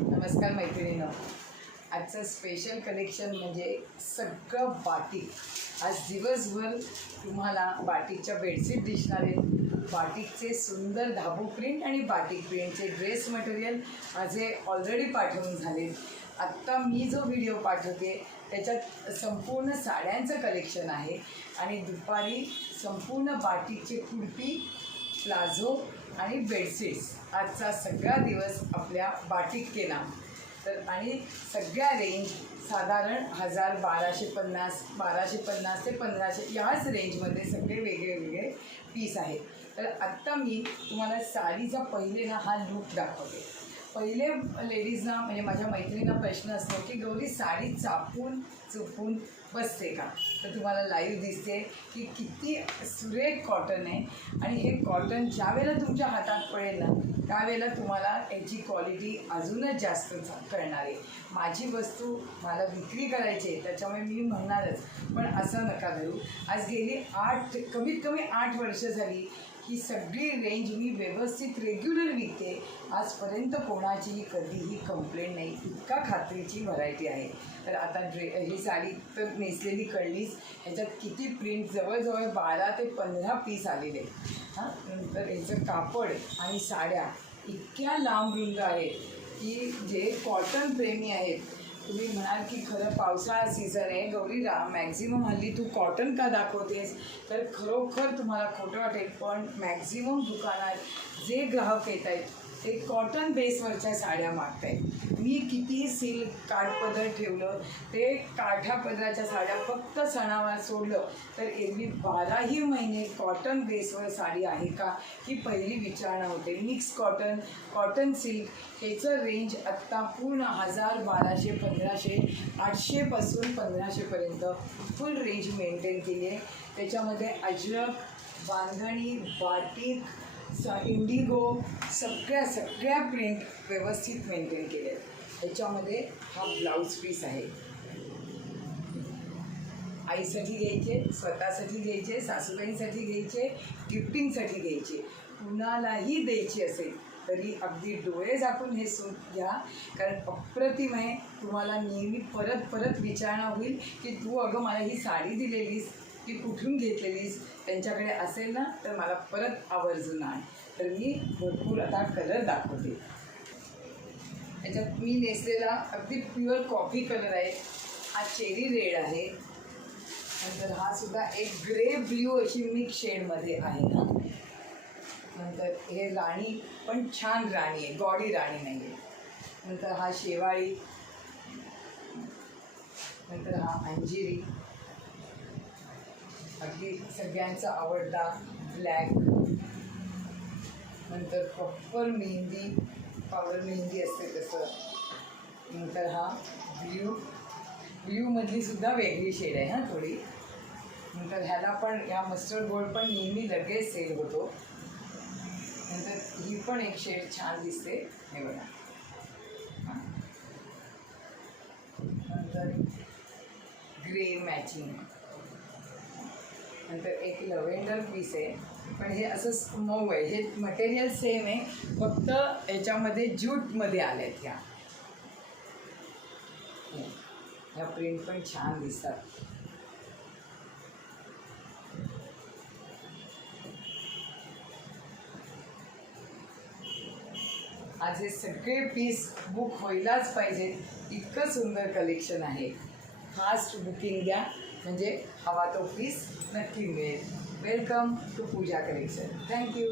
नमस्कार मैत्रिणींनो, आजचं स्पेशल कलेक्शन म्हणजे सगळं बाटिक. आज दिवसभर तुम्हाला बाटिकच्या बेडशीट दिसणार आहेत. बाटिकचे सुंदर धाबू प्रिंट आणि बाटिक प्रिंटचे ड्रेस मटेरियल माझे ऑलरेडी पाठवून झाले. आत्ता मी जो व्हिडिओ पाठवते त्याच्यात संपूर्ण साड्यांचं कलेक्शन आहे आणि दुपारी संपूर्ण बाटिकचे कुर्ती, प्लाझो आणि बेडशीट्स. आजचा सगळा दिवस आपल्या बाटिक के नाम. तर आणि सगळ्या रेंज साधारण 1250 ते 1500 याच रेंजमध्ये सगळे वेगळे वेगळे पीस आहेत. तर आत्ता मी तुम्हाला साडीचा पहिले हा लूक दाखवते. पहिले लेडीजना म्हणजे माझ्या मैत्रिणींना प्रश्न असतो की गौरी साडी चापून चुपून बसते का. तर तुम्हाला लाईव्ह दिसते की किती सुरेख कॉटन आहे आणि हे कॉटन ज्या वेळेला तुमच्या हातात पडेल ना त्यावेळेला तुम्हाला याची क्वालिटी अजूनच जास्त कळणार आहे. माझी वस्तू मला विक्री करायची आहे त्याच्यामुळे मी म्हणणारच, पण असं नका धरू. आज गेली कमीत कमी 8 वर्ष झाली ही सगळी रेंज मी व्यवस्थित रेग्युलर विकते. आजपर्यंत कोणाचीही कधीही कंप्लेंट नाही. इतका खात्रीची व्हरायटी आहे. तर आता ही साडी तर नेसलेली कळलीच. ह्याच्यात किती प्रिंट, जवळजवळ 12 ते 15 पीस आलेले. नंतर याचं कापड आणि साड्या इतक्या लांब रुंद आहेत की जे कॉटन प्रेमी आहेत. तुम्ही म्हणाल की खरं पावसाळा सीझन आहे गौरी, मॅक्झिमम हल्ली तू कॉटन का दाखवतेस. तर खरोखर तुम्हाला खोटं वाटेल, पण मॅक्झिमम दुकानात जे ग्राहक येत आहेत ते कॉटन बेसवरच्या साड्या मागत आहेत. मी किती सिल्क काठपदर ठेवलं, ते काठा पदराच्या साड्या फक्त सणावार सोडलं तर एरवी 12ही महिने कॉटन बेसवर साडी आहे का ही पहिली विचारणा होते. मिक्स कॉटन, कॉटन सिल्क ह्याचं रेंज आत्ता पूर्ण 1000, 1200, 1500, 800पासून 1500पर्यंत फुल रेंज मेंटेन केली आहे. त्याच्यामध्ये अजरक, बांधणी, बाटिक, इंडिगो सगळ्या प्रिंट व्यवस्थित मेंटेन केले आहेत. ह्याच्यामध्ये हा ब्लाऊज पीस आहे. आईसाठी घ्यायचे, स्वतःसाठी घ्यायचे, सासूबाईंसाठी घ्यायचे, गिफ्टिंगसाठी घ्यायचे, कुणालाही द्यायची असेल तरी अगदी डोळे झाकून हे सूट घ्या. कारण अप्रतिम आहे. तुम्हाला नेहमी परत परत विचारणा होईल की तू अगं मला ही साडी दिलेलीस, ती कुठून घेतलेलीस. त्यांच्याकडे असेल ना तर मला परत आवर्जून आण. तर मी भरपूर आता कलर दाखवते. याच्यात मी नेसलेला अगदी प्युअर कॉफी कलर आहे. हा चेरी रेड आहे. नंतर हा सुद्धा एक ग्रे ब्ल्यू अशी मिक्स शेडमध्ये आहे ना. नंतर हे राणी पण छान राणी आहे, गॉडी राणी नाही आहे. नंतर हा शेवाळी, नंतर हा अंजिरी, अगदी सगळ्यांचा आवडता ब्लॅक, नंतर प्रॉपर मेहंदी, पावडर मेहंदी असते तसं. नंतर हा ब्ल्यूमधली सुद्धा वेगळी शेड आहे थोडी. नंतर ह्याला पण ह्या मस्टर्ड गोल्ड पण नेहमी लगेच सेल होतो. नंतर ही पण एक शेड छान दिसते, हे बघा. नंतर ग्रे मॅचिंग. नंतर एक लव्हेंडर पीस आहे, पण हे असं मऊ आहे. हे मटेरियल सेम आहे, फक्त ह्याच्यामध्ये ज्यूटमध्ये आले आहेत. ह्या प्रिंट पण छान दिसतात. आज हे सगळे पीस बुक व्हायलाच पाहिजेत, इतकं सुंदर कलेक्शन आहे. फास्ट बुकिंग द्या म्हणजे हवा तो पीस नक्की मिळेल. Welcome to Pooja collection. Thank you.